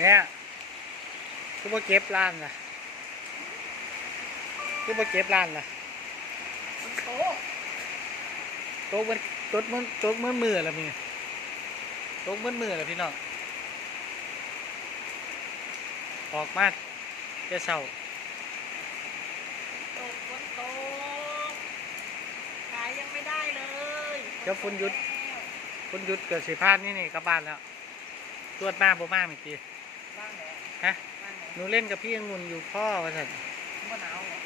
เนี่ยคือบ่เก็บร้านล่ะคือบ่เก็บร้านล่ะมันโตโต๊ะมันโต๊ะมันโต๊ะมันมือแล้วมีโต๊ะมันมือแล้วพี่น้องออกมาจะเศร้าตกฝนตกขายยังไม่ได้เลยเดี๋ยวฝนหยุดฝนหยุดเกิดสิพลาดนี่นี่กลับบ้านแล้วตรวจมาบ่มาเมื่อกี้ บ้านไหนฮะบ้านไหนหนูเล่นกับพี่องุ่นอยู่พ่อว่าสันมะนาวเหรอ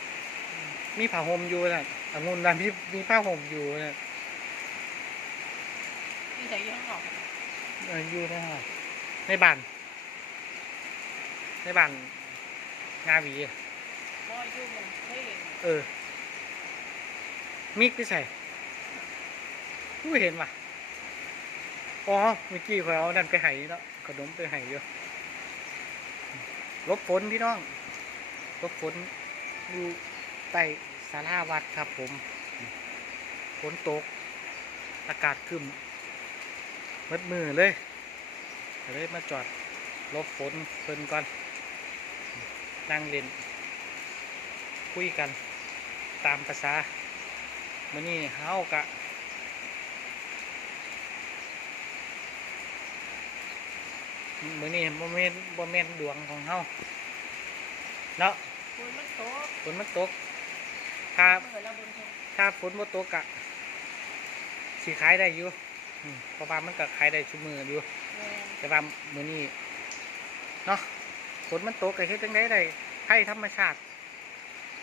มีผ้าห่มอยู่น่ะองุ่นนะมีมีผ้าห่มอยู่น่ะที่ใส่ยี่ห้องหรอกเอออยู่ในห้องในบ้านในบ้านงาหวีอะบ่อยู่เมืองเท่งเออ มิกไปใส่กูเห็นว่ะอ๋อเมื่อกี้เขาเอานั่นไปให้แล้วขนมไปให้อยู่ ลบฝนพี่น้องลบฝนอยู่ใต้ศาลาวัดครับผมฝนตก อากาศครึมมืดมือเลยเลยมาจอดลบฝนเพิ่นก่อน นั่งเล่น คุยกันตามภาษามื่อนี้เฮากะ มื่อนี้บ่แม่นบ่แม่นดวงของเฮาเนาะฝนมันตกฝนมันตก ถ้าเมื่อเราบนเทงถ้าฝนบ่ตกกะสิขายได้อยู่อืมเพราะว่ามันก็ขายได้ชุมืออยู่ แม่นแต่ว่ามื้อนี้เนาะฝนมันตกก็เฮ็ดจังไดได้ภัยธรรมชาติ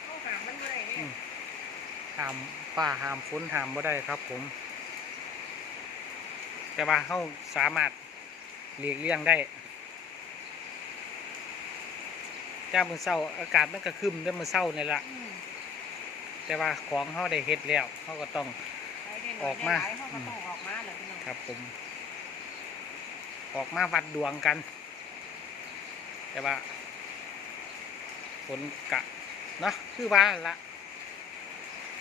เข้าหามันเลยอืเนี่ยมห้ามป้าห้ามฝนห้ามบ่ได้ครับ ผม แต่ว่าเขาสามารถ หลีกเลี่ยงได้จ้ามือเศร้าอากาศมันก็ครึมด้วยมือเศร้านี่แหละอืมแต่ว่าของเขาได้เฮ็ดแล้วเขาก็ต้องขายได้หน่ยออกมาได้หลยเขาก็ต้องออกมาแหละพี่น้องครับผม ออกมาวัดดวงกัน แต่ว่าฝนกะเนาะคือว่าละ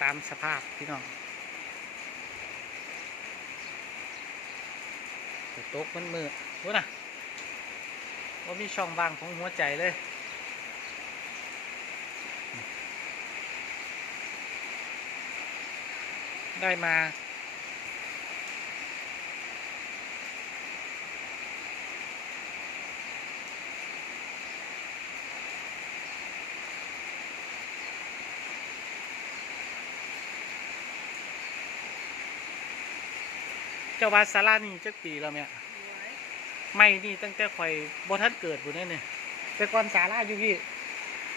ตามสภาพพี่น้องฝน ตกมันมือรู้นะว่ามีช่องว่างของหัวใจเลยได้มา เจ้าว่าซาร่านี่จักปีแล้วเนี่ยสวยไม่นี่ตั้งแต่ข่อยบ่ทันเกิดพุ่นนี่เนี่ยแต่ก่อนศาลาอยู่พี่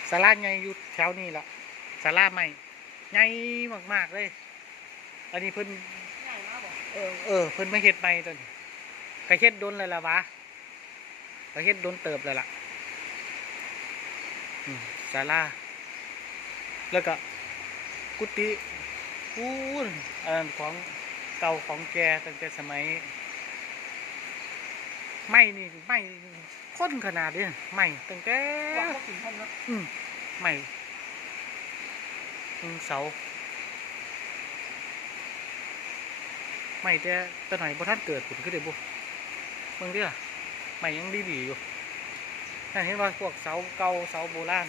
ศาลาใหญ่อยู่แถวนี้ล่ะศาลาใหม่ใหญ่มากๆเลย อันนี้เพิ่นใหญ่มากบอกเออเออเพิ่นมาเฮ็ดใหม่ตอนนี้ก็เฮ็ดโดนเลยล่ะวะก็เฮ็ดโดนเติบเลยล่ะอืมศาลาแล้วก็กุฏิอู้นอันนั้นของ เก่าของแกตั้งแต่สมัย ไม่นี่ไม่ข้นขนาดนี้ไม่ตั้งแต่บอกว่ากินคนเนาะอืมไม่อืมเสาไม่แต่ตอนไหนบ่ท่านเกิดผลขึ้นเด้บุเมืองเด้อไม่ยังดีดีๆอยู่นั่นเห็นว่าพวกเสาเก่าเสาโบราณ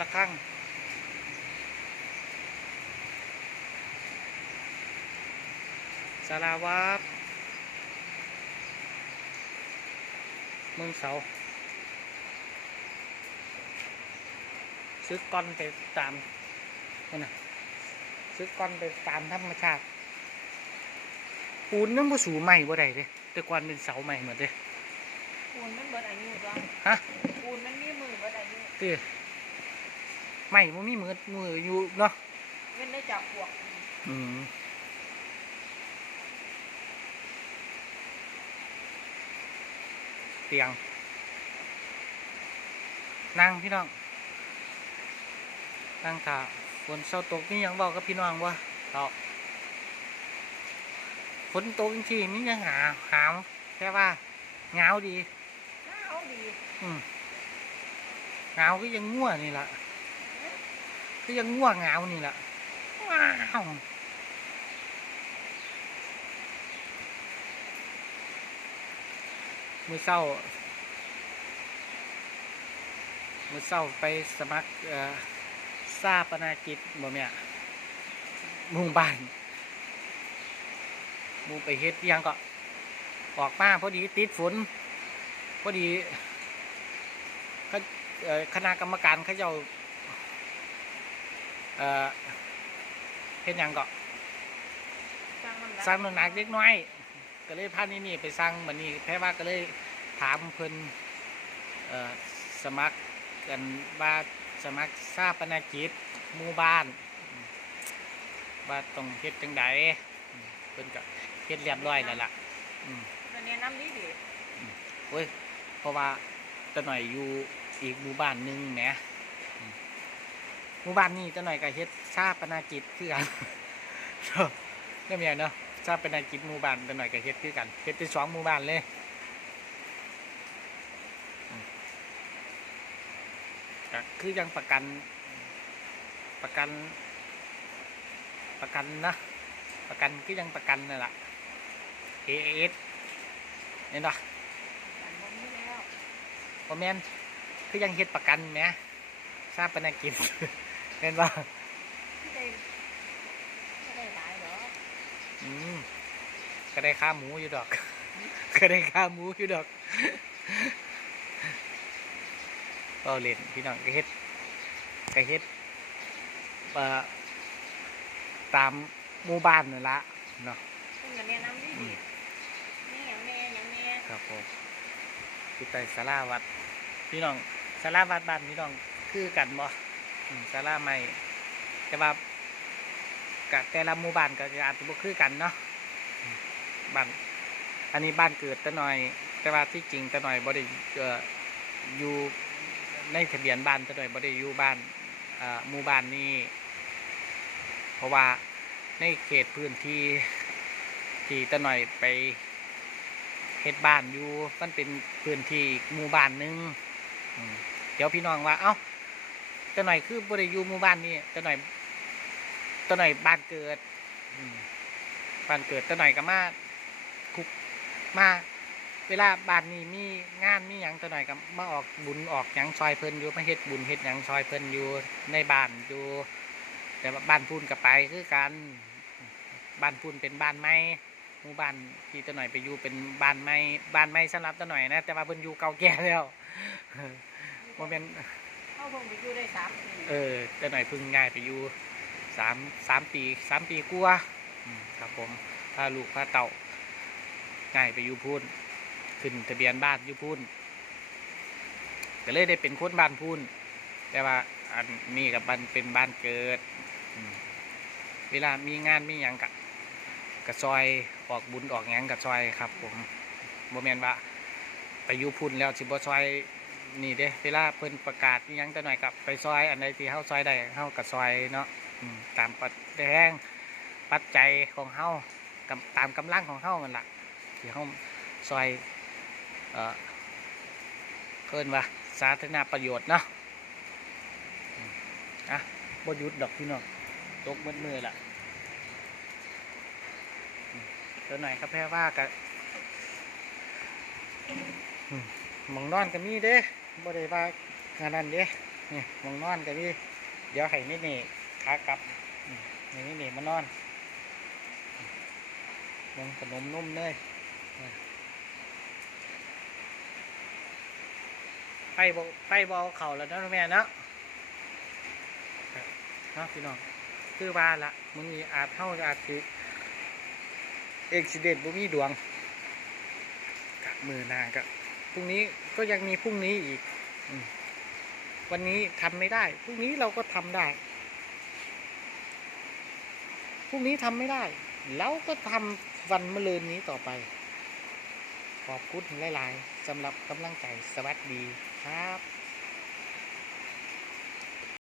ระฆังาราวัดเมืองเสาซื้อก้อนไปตามนั่นน่ะซื้อก้อนไปตามธรรมชาติปูนยังบ่สูใหม่บ่ได้เด้แต่ก่อนเป็นเสาใหม่หมดเด้ปูนมันเบิดอายุจ้ะฮะปูนมันมีมือเบิดอายุเต้ใหม่บ่มีมือมืออยู่เนาะเว้นได้จากพวก อืม ตียง นั่งพี่น้อง นั่งถ่าฝนเศร้าตกนี่ยังบอกกับพี่น้องว่าเขาฝนตกจริงๆนี่ยังหาหาวแค่ว่าเหงาดีน่าเอาดี อืมเหงาก็ยังง่วนี่แหละก็ยังง่วเหงานี่แหละว้าว มือเศร้า มือเศร้าไปสมัครเอ่อทราปนากิจบ่แม่หมุ่งบ้านหมูไปเฮ็ดอิหยังก็ออกมาพอดีติดฝนพอดีเขาเอ่อคณะกรรมการเขาเจ้าเอ่อเฮ็ดหยังก็สร้างมันสร้างน้ำหนักเล็กน้อย ก็เลยพานี่นี่ไปสร้างบันนี้แพ้ว่าก็เลยถามเพิ่นเอ่อสมัครกันว่าสมัครทราบปนากิจหมู่บ้านอืมว่าต้องเฮ็ดจังใดอืมเพิ่นก็เฮ็ดเรียบร้อยแล้วล่ะอืมตอนนี้น้ำดีดีโอ้ยเพราะว่าตะหน่อยอยู่อีกหมู่บ้านหนึงแหมอืมหมู่บ้านนี้ตะหน่อยก็เฮ็ดทราบปนากิจคือกันนี่มีเนาะทรา บเป็นากิจหมู่บ้านตะหน่อยก็เฮ็ดคือกันเฮ็ดที่สองหมู่บ้านเลยก็คือยังประกันประกัน ประกันนะ ประกันคือยังประกันนั่นแหละ AAS เนปะอันนี้แล้วพอแมนคือยังเฮ็ดประกันไหมทราบปนกิจเห็นปะ ที่ได้ไม่ได้หลายหรอก อืมก็ได้ค่าหมูอยู่ดอก ก็ได้ค่าหมูอยู่ดอกก็เล่นพี่น้องก็เฮ็ดก็เฮ็ดเอ่อตามหมู่บ้านนั่นละเนาะซึ่งตอนนี้น้ำดีดีนี่อย่างแน่อย่างแน่ครับผมคือไปสาราวัด พี่น้องสาราวัดบ้านพี่น้องคือกันบ่อืมสาราใหม่แต่ว่า กะแต่ละหมู่บ้านก็อาจจะบ่คือกันเนาะอืมบ้านอันนี้บ้านเกิดแต่หน่อย แต่ว่าที่จริงแต่หน่อยบ่ได้เอ่ออยู่ในทะเบียนบ้านแต่หน่อยบ่ได้อยู่บ้านอ่าหมู่บ้านนี้เพราะว่าในเขตพื้นที่ที่แต่หน่อยไปเฮ็ดบ้านอยู่มันเป็นพื้นที่อีกหมู่บ้านหนึงอืมเดี๋ยวพี่น้องว่า เอ้าตะหน่อยคือบ่ได้อยู่หมู่บ้านนี้ตะหน่อย ตะหน่อยบ้านเกิดอืมบ้านเกิดตะหน่อยก็มาคุกมาเวลาบ้านนี้มีงานมีหยังตะหน่อยก็มาออกบุญออกหยังซอยเพิ่นอยู่มาเฮ็ดบุญเฮ็ดหยังซอยเพิ่นอยู่ในบ้านอยู่แต่ว่าบ้านพูนก็ไปคือกันบ้านพูนเป็นบ้านไม้หมู่บ้านที่ตะหน่อยไปอยู่เป็นบ้านไม้บ้านไม้สำหรับตะหน่อยนะแต่ว่าเพิ่นอยู่เก่าแก่แล้วโมเมนเข้าเพิ่งไปอยู่ได้สามปีเออตะหน่อยเพิ่งย้ายไปอยู่ สามสามปีสามปีกว่าครับผมพาลูกพาเต่าง่ายไปยูพูนขึ้นทะเบียนบ้านยูพูนก็เลยได้เป็นคนบ้านพูนแต่ว่าอันนี้กับบ้านเป็นบ้านเกิด เวลามีงานมีหยังกะกระซอยออกบุญออกหยังกระซอยครับ ผมโมเมนว่าไปยูพุนแล้วสิบซอยนี่เด้เวลาเพิ่นประกาศยังแต่หน่อยกับไปซอยอันใดที่เฮาซอยได้เฮากระซอยเนาะ ตามปัจแรงปัจจัยของเฮาตามกำลังของเฮามันล่ะที่เฮาซอยเออเพิ่นว่าสาธารณประโยชน์เนาะอะบ่ยุดดอกพี่น้องตกมืดมือละตัวหน่อยครับแพ่ว่ากับมองนอนกันนี่เด้บ่ได้ว่างานนั้นเด้นี่มองนอนกันนี่เดี๋ยวให้นี่นี่ ขากลับนี่นี่นมานอนมองขนมนุ่มเลยไปบ่ไปบอเข่าแล้วนะแม่นะนะพี่น้องคือว่าละมึงนี่อาจเท่าอาจสิเอ็กซิเดนบ่มีดวงกับมือนากับพรุ่งนี้ก็ยังมีพรุ่งนี้อีกอวันนี้ทำไม่ได้ พรุ่งนี้เราก็ทำได้ พรุ่งนี้ทำไม่ได้ แล้วก็ทำวันมะรืนนี้ต่อไป ขอบคุณหลายๆสำหรับกำลังใจสวัสดีครับ